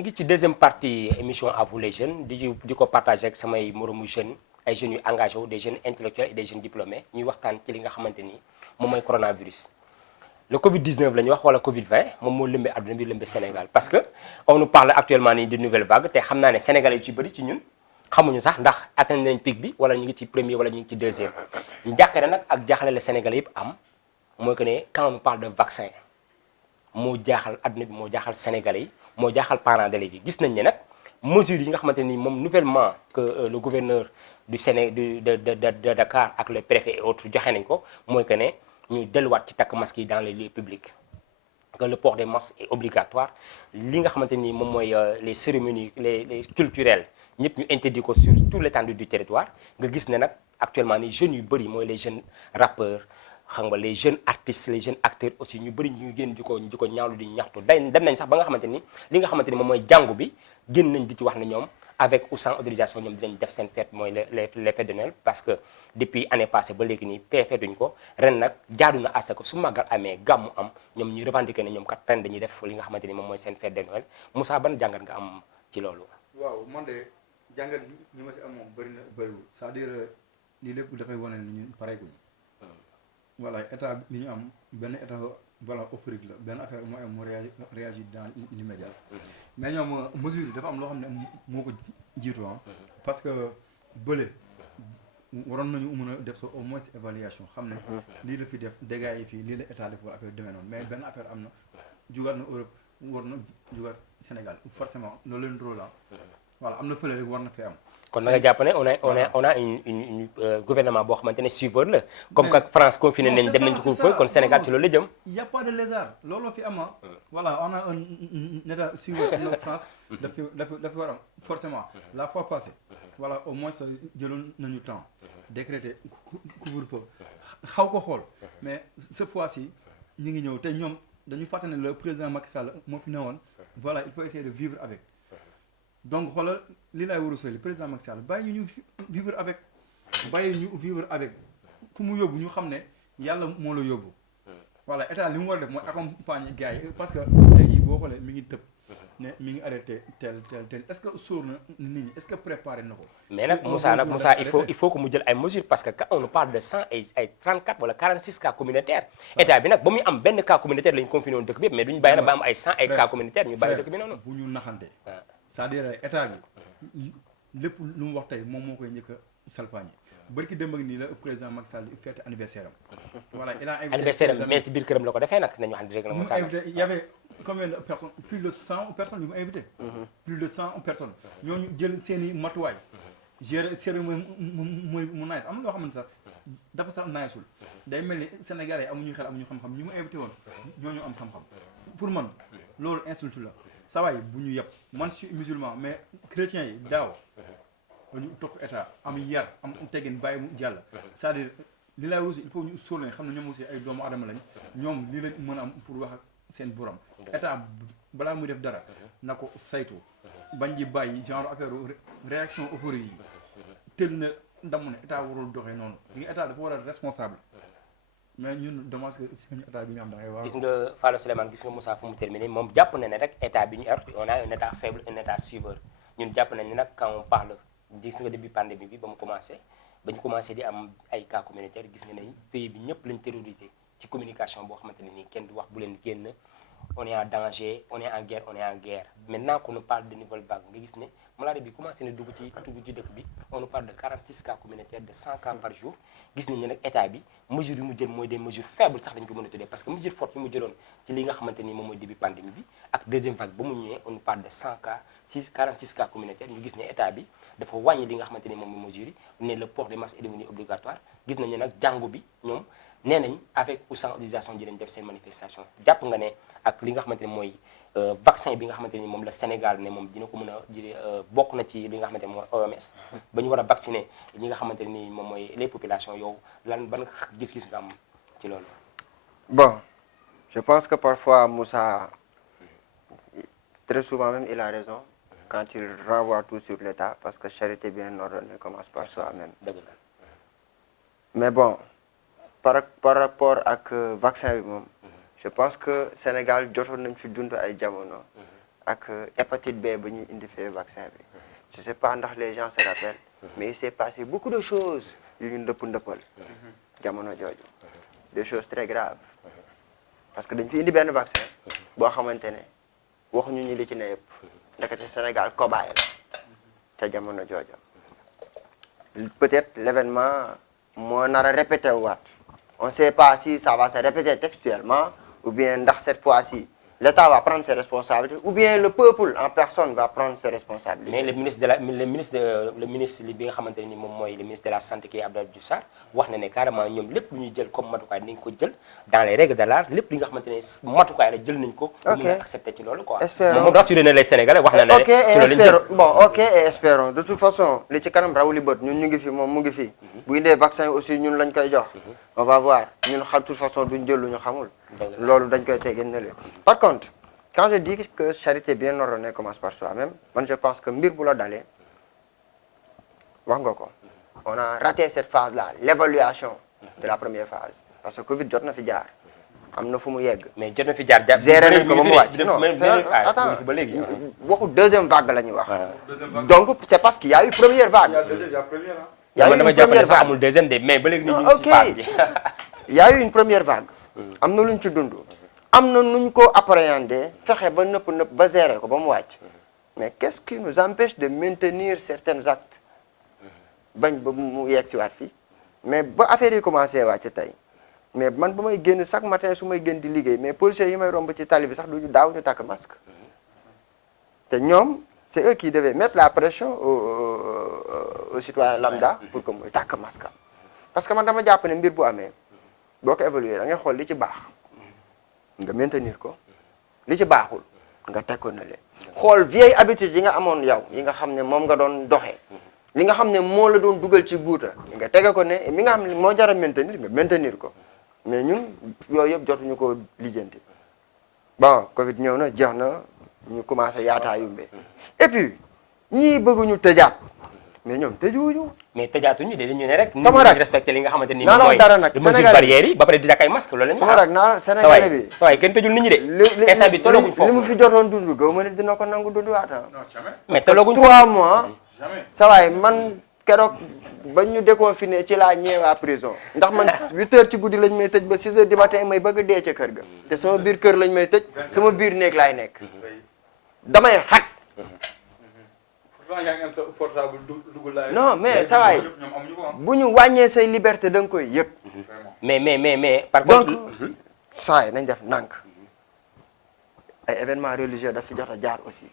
ñu ngi ci deuxième partie émission à vous les jeunes di ko partager ak samay moromu jeunes ay jeunes yu engagé wu des jeunes intellectuels et des jeunes diplômés ñuy waxtaan ci li nga xamante ni moom mooy coronavirus. le Covid 19 la ñuy wax wala Covid 20 moom moo lëmbee àdduna bi lëmbee Sénégal parce que on nous parle actuellement nii de nouvelle vague te xam naa ne Sénégalais yu ci bëri ci ñun xamuñu sax ndax atteindre nañ pic bi wala ñu ngi ci premier wala ñu ngi ci deuxième. njàqare nag ak jaaxle la Sénégalais yëpp am mooy que ne quand on parle de vaccin moo jaaxal àdduna bi moo jaaxal Sénégalais yi. moo jaaxal parents d'élèves yi gis nañ ne nag mesures yi nga xamante ni moom nouvellement que le gouverneur du de Dakar ak le préfet et autres joxe nañ ko mooy que ne ñu delluwaat ci takk masque yi dans les lieux publics que le port des masques est obligatoire li nga xamante ni moom mooy les cérémonies les culturelles ñëpp ñu interdit ko sur tout l'étendue du territoire nga gis ne nag actuellement ni jeunes yu bëri mooy les jeunes rappeurs xam nga les jeunes artistes les jeunes acteurs aussi ñu bëri ñu génn di ko ñaawlu di ñaxtu dem nañ sax ba nga xamante ni li nga xamante ni moom mooy jàngu bi génn nañ di ci wax ne ñoom avec ou sans autorisation ñoom dinañ def seen fête mooy les fêtes de Noël parce que depuis année passée ba léegi nii feetuñ ko ren nag jaadu na asta que su màggal amee gàmmu am ñoom ñu revendiquer ne ñoom kat ren dañuy def li nga xamante ni moom mooy seen fête de Noël Moussa ban jàngat nga am ci loolu. waaw man de jàngat ñi ma si am moom bëri na bëriwul c'est-à-dire lii lépp dafay wane ni ñun pareeguñu. voilà état bi ñu am benn état voilà euphorique la benn affaire mooy am mu réagir dans l'immédiat mais ñoom mesure yi dafa am loo xam ne moo ko jiitu parce que bële waroon nañu mën a def sa au moins évaluation xam ne lii la fi def dégâts yi fii lii la état def wala affaire demee noonu mais benn affaire am na jugaat na Europe war na jugaat Sénégal forcément loolu leen drôle voilà am na fële rek war na fee am. kon na nga jàpp ne on a une gouvernement boo xamante ne suiveur la comme que France confiné nañ dem nañ ci couvre-feu kon Sénégal ci loolu la jëm. y a pas de lézard looloo fi am voilà on a un état suiveur comme France dafa war am forcément la fois passée voilà au moins jëloon nañu temps décréter couvre-feu xaw ko xool mais cette fois-ci ñi ngi ñëw te ñoom dañu fàtte ne le président Macky Sall moo fi newoon voilà il faut essayer de vivre avec. donc xoolal li laay war a soli président Macky Sall bàyyi ñu vivre avec ku mu yóbbu ñu xam ne yàlla moo la yóbbu voilà état li mu war a def mooy accompagner gars yi parce que léegi boo xoolee mi ngi tëb ne mi ngi arrêté tel est-ce que sóor na nit ñi est-ce que préparé na ko. mais nag Moussa il faut que mu jël ay mesures parce que quand on parle de 100 ay 34 wala 46 cas communautaires. état bi nag ba muy am benn cas communautaire la ñu confiné woon dëkk bi yëpp mais duñu bàyyi nag ba am ay 100 ay cas communautaires ñu bàyyi dëkk bi noonu. bu ñu naxante. c'est-à-dire état bi lépp lu mu wax tey moom moo koy njëkk a salpaañe barki démb ak nii la président Macky Sall fête anniversaire am. voilà il a invité anniversaire am mais ci biir këram la ko defee nag nañu wax dëgg la Moussa. il y avait combien de personnes plus de 100 personnes yu mu invité. plus de 100 personnes. ñooñu jël seen i matuwaay. gérer cérémonie mu nice am na loo xam ne sax dafa sax niceul day mel ni Sénégalais amuñu xel amuñu xam-xam ñi mu invité woon ñooñu am xam-xam pour man loolu insulte la. sawaay bu ñu yëpp man je suis musulman mais chrétiens yi daaw dañu topp état am yar am teggin bàyyi mu jàll c'est-à-dire li lay aussi il faut ñu sóor lañ xam ne ñoom aussi ay doomu adama lañ ñoom lii lañ mën a am pour wax ak seen borom état balaa muy def dara na ko saytu bañ ji bàyyi genre affaire réaction euphorie yi tël na damu ne état warul doxee noonu li nga état dafa war a responsable mais ñun dommage que suñu état bi nga xam da ngay wax. gis nga Fallou Souleymane gis nga Moussa fu mu terminé moom jàpp na ne rek état bi ñu yor on a un état faible un état suiveur ñun jàpp nañ ne nag quand on parle gis nga début pandémie bi ba mu commencé ba ñu commencé di am ay cas communautaires gis nga ne pays bi ñëpp lañ terrorisé ci communication boo xamante ne nii kenn du wax bu leen génn on est en danger on est en guerre maintenant qu'on nous parle de nouvelle vague nga gis ne maladie bi commencé na dugg ci dëkk bi on nous parle de 46 cas communautaires de 100 cas par jour gis nañ ne nag état bi mesures yi mu jël mooy des mesures faibles sax dañu ko mën a tuddee parce que mesure forte yi mu jëloon ci li nga xamante ni moom mooy début pandémie bi ak deuxième vague ba mu ñëwee on nous parle de 100 cas 46 cas communautaires ñu gis ne état bi dafa wàññi li nga xamante ni moom mooy mesures yi ne le port des masques est devenu obligatoire gis nañ ne nag jàngu bi ñoom nee nañ avec ou sans autorisation dinañ def seen manifestation jàpp nga ne ak li nga xamante ni mooy vaccin bi nga xamante ni moom la Sénégal ne moom dina ko mën a bokk na ci li nga xamante ni mooy OMS ba ñu war a vacciner ñi nga xamante ni moom mooy les populations yow lan ban gis-gis nga am ci loolu. Bon, je pense que parfois Moussa, très souvent même il a raison quand il renvoie tout sur l'État parce que charité bien ordonnée commence par soi-même. dëgg la. Mais bon par rapport ak vaccin bi moom je pense que Sénégal jotoon nañ fi dund ay jamono ak hépatite B ba ñuy indi fee vaccin bi je sais pas ndax les gens se rappellent mais il s'est passé beaucoup de choses yu ñu ndëppal jamono jooju des choses très graves parce que dañ fi indi benn vaccin boo xamante ne waxuñu ñu li ci ne yëpp ndekete Sénégal cobaye la te jamono jooju peut-être l'événement moo nar a répété waat on ne sait pas si ça va se répéter textuellement ou bien ndax cette fois-ci l'État va prendre ses responsabilités ou bien le peuple en personne va prendre ses responsabilités. mais le ministre li bi nga xamante ne ni moom mooy le ministre de la santé kii Abdoulaye Diouf Sarr wax na ne carrément ñoom lépp lu ñuy jël comme matukaay nañ ko jël dans les règles de l'art lépp li nga xamante ne matukaay la jël nañ ko. ok ñu accepté ci loolu quoi. espérons moom rassuré na les Sénégalais wax na ne. ok et espérons bon ok et espérons de toute façon li ci kanam rawuli bët ñun ñu ngi fi moom mu ngi fi. bu indee vaccin aussi ñun lañ koy jox. on va voir ñun xam de toute façon duñ jël lu ñu xamul. loolu dañ koy tegee ne leen par contre. Quand je dis que charité bien ordonnée commence par soi-même, man je pense que mbir bu la dalee wax nga ko on a raté cette phase-là l'évaluation de la première phase parce que Covid jot na fi jaar am na fu mu yegg. mais jot na fi jaar gérer nañ ko ba mu wàcc non attends ba léegi waxu deuxième vague la ñuy wax. donc c'est parce qu'il y a eu première vague. il y a eu une première vague amul deuxième de mais ba léegi ñu ngi ci phase bi. il y a eu une première vague. am na lu ñu ci dund. am na nuñ ko appréhender fexe ba nëpp ba gérer ko ba mu wàcc mais qu'est-ce qui nous empêche de maintenir certains actes bañ ba mu yegg si waat fii mais ba affaire yi commencé wàcc tey mais man ba may génn chaque matin su may génn di liggéey mais policiers yi may romb ci tali bi sax duñu daaw ñu takk masque te ñoom c'est eux qui devaient mettre la pression aux citoyens lambda pour que muy takk masque parce que man dama jàpp ne mbir bu amee boo ko évaluer da ngay xool li ci baax nga maintenir ko li ci baaxul nga teg ko na leen xool vieille habitude yi nga amoon yow yi nga xam ne moom nga doon doxee li nga xam ne moo la doon dugal ci guuta nga tege ko ne mi nga xam ne moo jar a maintenir nga maintenir ko mais ñun yooyu yëpp jotuñu ko lijjanti bon Covid ñëw na jeex na ñu commencé yaataa yumbe et puis ñii bëgguñu tëjaat mais ñoom tëjuwuñu mais tëjaatuñu de ñu ne rek. sama rak respecté li nga xamante ni. mooy dara nag mesures barrières yi ba pare di jàkk ay masque loolu lañ. sama rak naa Sénégalais bi sa waay kenn tëjul nit ñi de. instant bi tollooguñ foofu li mu fi jotoon dund gaw ma ne dina ko nangu dund waata mais tollooguñ 3 mois sa waay man keroog bañ ñu déconfiné ci laa ñëwaa prison ndax man 8 heures ci guddi lañ may tëj ba 6 heures du matin may bëgg dee ca kër ga te sama biir kër lañ may tëj sama biir néeg laay nekk damay xat non mais sa waay bu ñu wàññee say liberté da nga koy yëg mais par contre donc saa yi nañ def nànk ay événements religieux daf fi jot a jaar aussi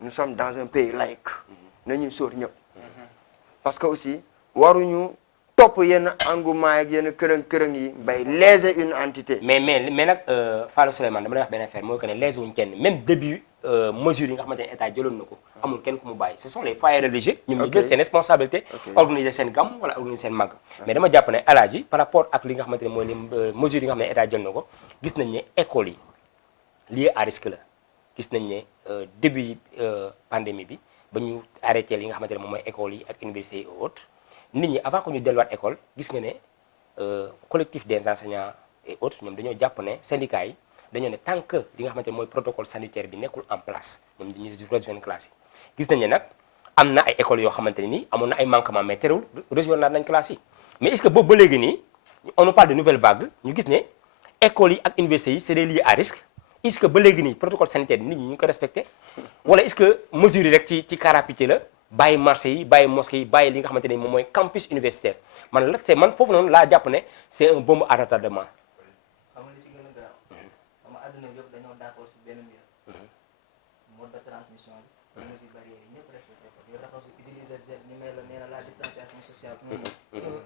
nous sommes dans un pays laïque nañuy sóor ñëpp parce que aussi waruñu topp yenn engouement ak yenn kërëng yi bay léser une entité. mais nag Fallou Souleymane dama lay wax benn affaire mooy que ne léser wuñ kenn même début mesures yi nga xamante ne état jëloon na ko amul kenn ku mu bàyyi ce sont les foyers religieux. ñoom ñu jël seen responsabilité. organiser seen gàmm wala organiser seen màgg. mais dama jàpp ne alaaji par rapport ak li nga xamante ne mooy les mesures yi nga xam ne état jël na ko gis nañ ne écoles yi lié à risque la gis nañ ne début pandémie bi ba ñu arrêté li nga xamante ne moom mooy écoles yi ak universités yi et autres nit ñi avant que ñu delluwaat école gis nga ne collectif des enseignants et autres ñoom dañoo jàpp ne syndicats yi dañoo ne tant que li nga xamante ne mooy protocole sanitaire bi nekkul en place ñoom dañuy rejoindre classe yi gis nañ ne nag am na ay écoles yoo xamante ne nii amoon na ay manquements mais terewul rejoindre nañ classe yi mais est-ce que boobu ba léegi nii on nous parle de nouvelle vague ñu gis ne écoles yi ak universités yi c'est des lieux à risque est-ce que ba léegi nii protocole sanitaire bi nit ñi ñu ko respecté wala est-ce que mesures yi rek ci car rapide la bàyyi marché yi bàyyi mosquée yi bàyyi li nga xamante ne moom mooy campus universitaire man la c'est man foofu noonu laa jàpp ne c'est un bombe à retardement. xam nga li ci gën a garaaw xam nga àdduna bi yëpp dañoo d'accord ci benn mbir mode de transmission bi mesures barrières yi ñëpp respecté ko di raxasu utiliser gel ni mel la nee na la distanciation sociale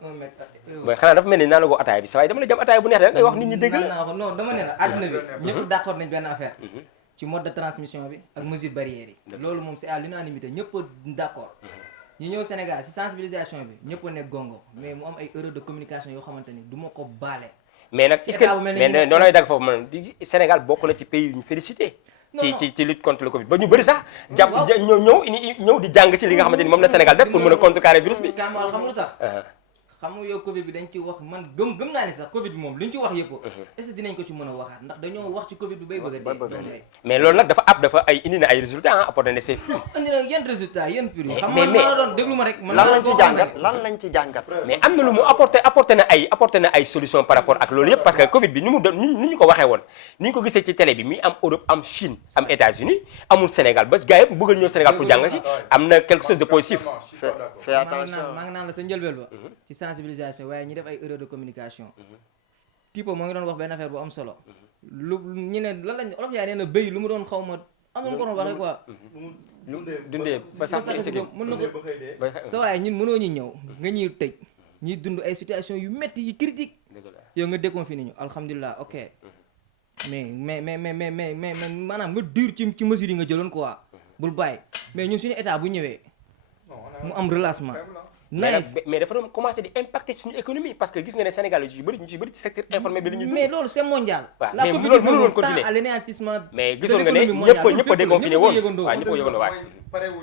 1 mètre mooy xanaa dafa mel ni naan la ko ataaya bi sa waaye dama la jëm ataaya bu neex rek ngay wax nit ñi dégg la non dama ne la àdduna bi ñëpp d'accord nañ benn affaire ci mode de transmission bi ak mesures barrières yi loolu moom c'est à l'unanimité ñëpp d'accord ñu ñëw Sénégal ci sensibilisation bi ñëpp a nekk gongo mais mu am ay erreurs de communication yoo xamante ni du ma ko baale mais nag est-ce que mais doon lay dagg foofu man di Sénégal bokk na ci pays yu ñu félicité ci lutte contre le Covid ba ñu bëri sax jàpp ñëw di jàng ci li nga xamante ni moom la Sénégal def pour mën a contrecarrer virus bi Kamal xam lu tax xam nga yow Covid bi dañ ci wax man gëm naa ni sax Covid bi moom luñ ci wax yëpp est-ce que dinañ ko ci mën a waxaat ndax dañoo wax ci Covid bi bay bëgg a dee mais loolu nag dafa indi na ay résultats apporté na ses fruits. non indi na yan résultats yan fruits xam mais man maa la doon déglu ma rek man lan lañ ci jàngat mais am na lu mu apporté na ay solutions par rapport ak loolu yëpp parce que Covid bi ni ñu ko waxee woon ni ñu ko gisee ci télé bi mi am Europe am Chine am États-Unis amul Sénégal ba gars yëpp bëggal ñëw Sénégal pour jàng si am na quelque chose de positif. fais attention maa ngi naan la sa njëlbeel ba ci sensibilisation waaye ñi def ay erreur de communication tipo moo ngi doon wax benn affaire bu am solo lu ñu ne lan lañ olof yaay nee na béy lu mu doon xaw ma am na mu ko doon waxee quoi dundee ba sax mën na ko sa waaye ñun mënoo ñu ñëw nga ñuy tëj ñuy dund ay situation yu métti yi critique yow nga déconfiné ñu alhamdulilah ok mais maanaam nga dur ci mesure yi nga jëloon quoi bul bàyyi mais ñun suñu état bu ñëwee mu am relâchement nice mais dafa doon commencé di impacter suñu économie parce que gis nga ne Sénégal ñu ci bëri ci secteur informel bi la ñuy dund. mais loolu c'est mondial. waaw mais loolu mënul woon continuer à l'anéantissement mais gisoon nga ne ñëpp a déconfiné woon waaw ñëpp a yëgandoo waay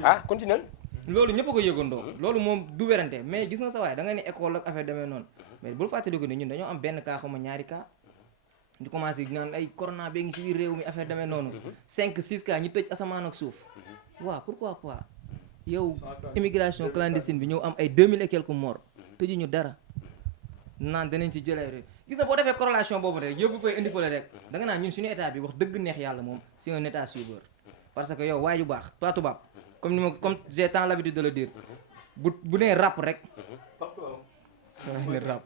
ah continuer loolu ñëpp a ko yëgandoo loolu moom du werante mais gis nga sa waay da nga ne école ak affaire demee noonu mais bul fàttaliku ne ñun dañoo am benn cas xawma ñaari cas ñu commencé naan ay corona bee ngi ci biir réew mi affaire demee noonu 5 6 cas ñu tëj asamaan ak suuf waaw pourquoi pas yow immigration clandestine bi ñëw am ay 2000 et quelques morts tëju ñu dara naan danañ ci jëlee rek gis nga boo defee corrélation boobu rek yóbbu fay indi fële rek da nga naan ñun suñu état bi wax dëgg neex yàlla moom c'est un état suiveur parce que yow waay ju baax toi tubaab comme j'ai tant l'habitude de le dire bu nee rap rek rap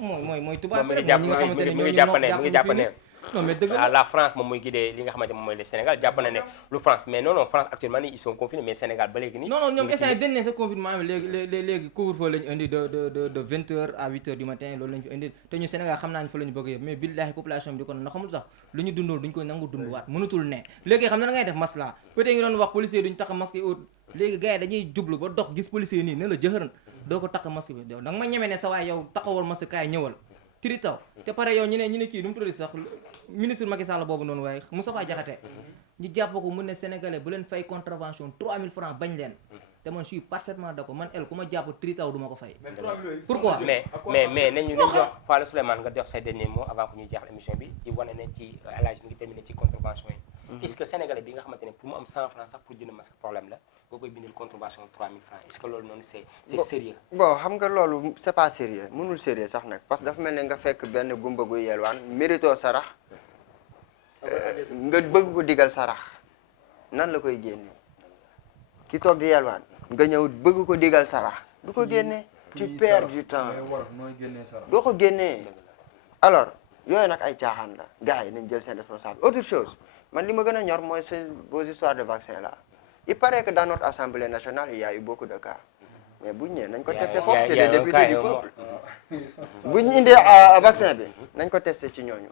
non mooy tubaab rek ñi nga xamante ne mu ngi jàpp ne non mais dëgg la France moom mooy guidé li nga xamante moom mooy le Sénégal jàpp na ne lu France mais non France actuellement nii ils sont confinés mais Sénégal ba léegi nii non ñoom instant dañ ne sa confinement bi léegi couvre-feu lañu indi de 20h à 8h du matin loolu lañu fi indi te ñu Sénégal xam naa ñu fa la ñu bëgg yëpp mais billahi population bi di ko na xamul tax lu ñu dundoon duñ ko nangu dunduwaat mënatul ne léegi xam na ngay def masla peut-être ngi doon wax policier duñ takk masque yi léegi gars yi dañuy jublu ba dox gis policier nii ne la jëxëran doo ko takk masque bi da nga ma ñeme ne sa waay yow taxawal masque kaay ñëwal tiri taw te pare yow ñu ne kii nu mu tudd sax ministre Macky Sall boobu noonu waaye Moustapha Diakhaté ñu jàpp ko mu ne sénégalais bu leen fay contravention 3000 francs bañ leen te man je suis parfaitement d'accord man ku ma jàpp tiri taw du ma ko fay. pourquoi mais nañu jox Fallou Souleymane nga jox say dernier mot avant que ñuy jeexal émission bi di wane ne ci élage mi ngi terminé ci contravention yi. est-ce que sénégalais bi nga xamante ne pour mu am 100 francs sax pour jënd masque problème la boo koy bindal contravention 3000 francs est-ce que loolu noonu c'est sérieux. bon xam nga loolu c'est pas sérieux mënul sérieux sax nag parce que dafa mel ne nga fekk benn gumba guy yelwaan mérito sarax nga bëgg ko digal sarax nan la koy génne ki toog di yelwaan nga ñëw bëgg ko digal sarax du ko génne tu perds du temps doo ko génnee alors yooyu nag ay caaxaan la gars yi nañ jël seen responsable autre chose man li ma gën a ñor mooy vos histoires de vaccin là il paraît que dans notre assemblée nationale il y a eu beaucoup de cas mais buñ ñëwee nañ ko testé foofu c'est des députés du peuple buñ indee vaccin bi nañ ko testé ci ñooñu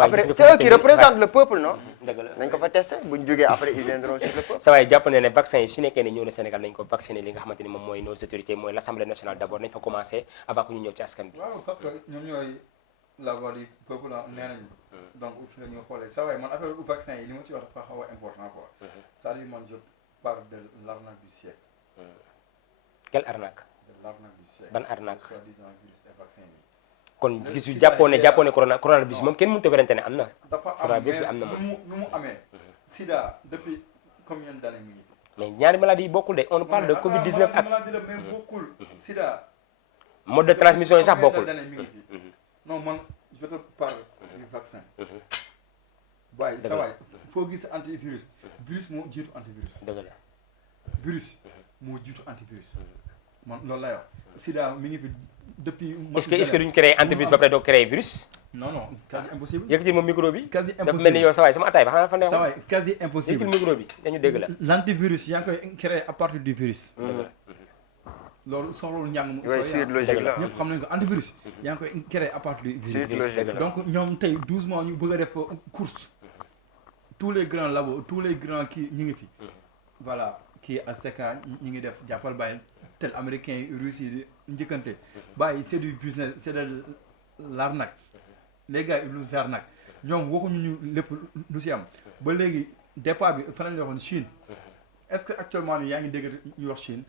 après c'est eux qui représentent le peuple non nañ ko fa testé buñ jógee après ils viendront sur le peuple sa waay jàpp ne ne vaccin yi su nekkee ne ñëw na Sénégal nañ ko vacciné li nga xamante ni moom mooy nos autorités mooy l'Assemblée nationale d'abord nañ fa commencé avant que ñu ñëw ci askan bi waaw parce que ñoom ñooy la voix du peuple nee nañu donc fi la ñu xoolee sa waay man affaire vaccin yi li ma si wax dafa xaw a important quoi c'est-à-dire man je parle de l'arnaque du siècle. Quelle arnaque. de l'arnaque du siècle. ban arnaque. soi-disant virus et vaccin yi. kon gis yu jàppoo ne coronavirus moom kenn mënut a werante ne am na. dafa am coronavirus bi am na mais moom. nu mu amee. Sida depuis combien d'années mi ngi fi. mais ñaari maladies yi bokkul de on parle de Covid 19 ak. maladie la mais bokkul. Sida. mode de transmission yi sax bokkul. combien d'années mi ngi fi. non man je te parle du vaccin. waaye sa waay foo gis antivirus. virus moo jiitu antivirus. dëgg la. virus moo jiitu antivirus. man loolu lay wax. Sida mi ngi fi depuis. est-ce que duñ créer antivirus ba pare doo créer virus. non quasi impossible. yëkkatil ma micro bi. quasi impossible dafa mel ni yow sa waay sama ataay ba xanaa fa neexoon. sa waay quasi impossible yëkkatil micro bi dañu dégg la. l'antivirus yaa ngi koy créer à partir du virus. loolu soxlawul njàng mu. suite logique la ñëpp xam nañ ko antivirus. yaa ngi koy créer à partir du virus. suite logique la donc ñoom tey 12 mois ñu bëgg a def course. tous les grands labos tous les grands kii ñu ngi fi. voilà kii Azteca ñi ngi def jàppal bàyyi tel américain yi russe yi di njëkkante. bàyyi c'est du business c'est de l'arnaque. les gars ils nous arnaquent ñoom waxuñu ñu lépp lu si am ba léegi départ bi fan la ñu waxoon Chine est-ce que actuellement nii yaa ngi dégg ñu wax Chine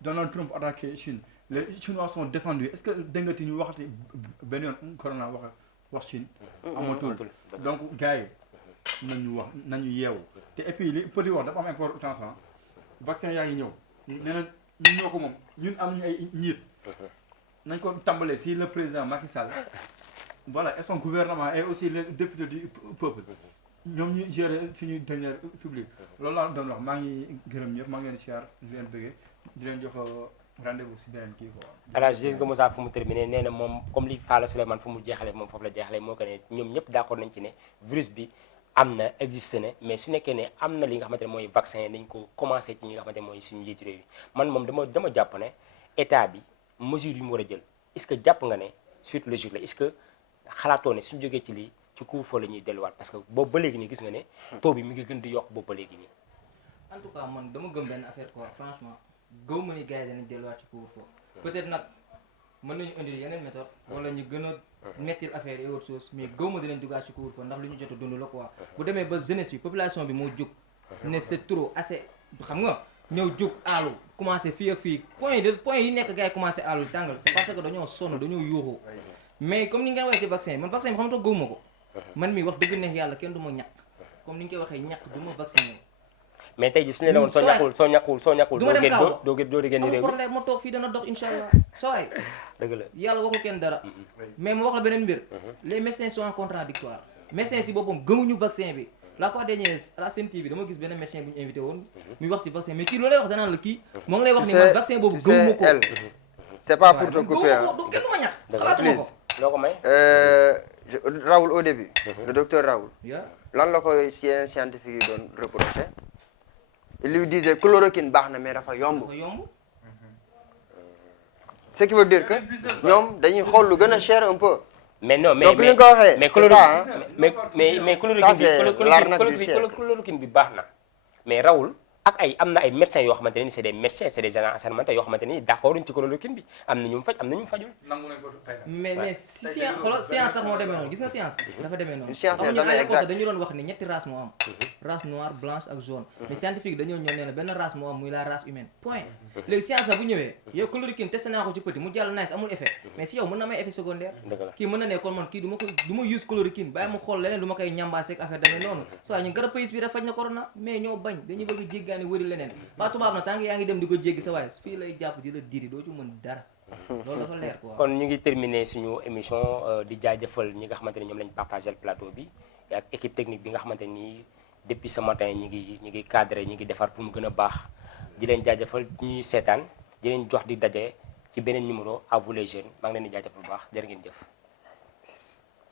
Donald Trump attaqué Chine les Chinois sont défendus est-ce que dégg nga ñu waxati benn yoon corona wax Chine. amatul donc gars yi nañu yeewu te et puis li petit wax dafa am importance vaccin yaa ngi ñëw nee na ñun ñoo ko moom ñun am ñu ay njiit nañ ko tàmbalee si le président Macky Sall voilà et son gouvernement et aussi les députés du peuple ñoom ñu gérer suñuy deniers publics loolu laa doon wax maa ngi gërëm ñëpp maa ngi leen siyaar di leen bëggee di leen jox rendez-vous si beneen kii quoi. alors gis nga Moussa fu mu terminé nee na moom comme li Falla Souleymane fu mu jeexalee moom foofu la jeexalee moo ko ne ñoom ñëpp d'accord nañ ci ne virus bi am na existé na mais su nekkee ne am na li nga xamante ne mooy vaccin dañ ko commencé ci ñi nga xamante ne mooy suñu njiitu réew yi man moom dama jàpp ne état bi mesure yu mu war a jël est-ce que jàpp nga ne suite logique la est-ce que xalaatoo ne suñu jógee ci lii ci couvre-feu la ñuy delluwaat parce que boobu ba léegi nii gis nga ne taux bi mi ngi gën di yokk boobu ba léegi nii. en tout cas man dama gëm benn affaire quoi franchement gëw ma ni gars yi danañ delluwaat ci couvre-feu peut-être nag mën nañu indil yeneen méthode wala ñu gën a mettil affaire yi autre chose mais gëw ma dinañ duggaat ci couvre-feu ndax lu ñu jot a dund la quoi bu demee ba jeunesse bi population bi moo jóg ne c'est trop assez xam nga ñëw jóg aalu commencé fii ak fii point yi nekk gars yi commencé aalu tàngal c'est parce que dañoo sonn dañoo yuuxu mais comme ni nga waxee ci vaccin bi man vaccin bi xam nga gëw ma ko man mi wax dëgg neex yàlla kenn du ma ñàkk comme ni nga koy waxee ñàkk du ma vacciné mais tey jii su ñu la woon soo ñàkkul du ma dem kaw doo génn réew mi problème ma toog fii dana dox incha allah sooy dëgg la yàlla waxu kenn dara mais ma wax la beneen mbir les médecins sont en contradictoire médecins si boppam gëmuñu vaccin bi la fois dernière à la Sen TV dama gis benn médecin bu ñu invité woon muy wax ci vaccin mais kii loolu lay wax danaan la kii moo ngi lay wax ni man vaccin boobu gëmuma ko c'est pas pour te couper kenn du ma ñàkk xalaatuma ko loo ko may Raoul au début le docteur Raoul ya lan la koy yeneen scientifique yi doon reproché il lui disait chloroquine baax na mais dafa yomb dafa yomb ce qui veut dire que ñoom dañuy xool lu gën a cher un peu mais non mais donc li nga ko waxee mais c'est ça mais chloroquine bi baax na mais rawul ak am na ay médecins yoo xamante ne c'est des médecins c'est des agents assermentés yoo xamante ne d'accord ci chloroquine bi am na ñu faj am na ñu fajul. nangu nañ ko tey mais si science xoolal science sax moo demee noonu gis nga science dafa demee noonu science xam n'est nga ñun à jamais l'époque exact. dañu doon wax ni ñetti race moo am race noire blanche ak jaune mais scientifique dañoo ñëw nee na benn race moo am muy la race humaine point léegi science la bu ñëwee yow chloroquine testé naa ko ci petit mu jàll nice amul effet mais si yow mën na may effet secondaire dëgg la kii mën na ne kon man kii du ma use chloroquine bàyyi ma xool leneen du ma koy ñambaaseeg affaire demee noonu so ñun garab pays bi da faj na corona mais ñoo bañ dañuy bëgg a jéggaani wëri leneen waa tubaab na tant que yaa ngi dem di ko jéggi sa waay fii lay jàpp di la diri doo ci mën dara loolu dafa leer quoi. kon ñu ngi terminer suñu émission di jaajëfal ñi nga xamante ne ñoom lañ partagé le plateau bi ak équipe technique bi nga xamante ni depuis ce matin ñi ngi cadré ñi ngi defar pour mu gën a baax di leen jaajëfal ñuy seetaan di leen jox di daje ci beneen numéro à vous les jeunes maa ngi leen di jaajëfal bu baax jërë ngeen jëf.